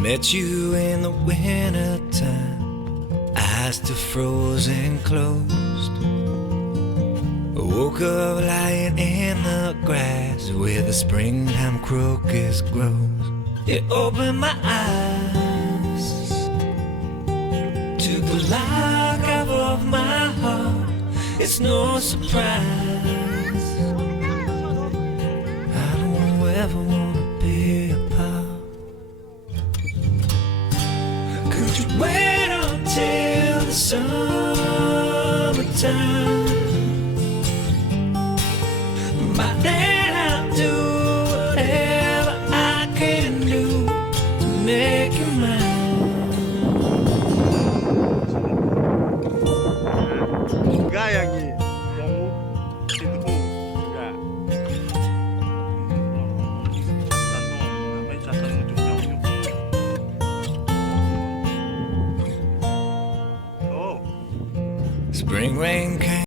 Met you in the winter time, eyes still frozen closed. Woke up lying in the grass where the springtime crocus grows. It opened my eyes, took the lock off of my heart. It's no surprise, I don't ever wanna be apart. Could you wait until the summertime? By then I'll do whatever I can do to make you mine. Gaya ni kamu itu juga tanto may sasalunod yung oh Spring rain came.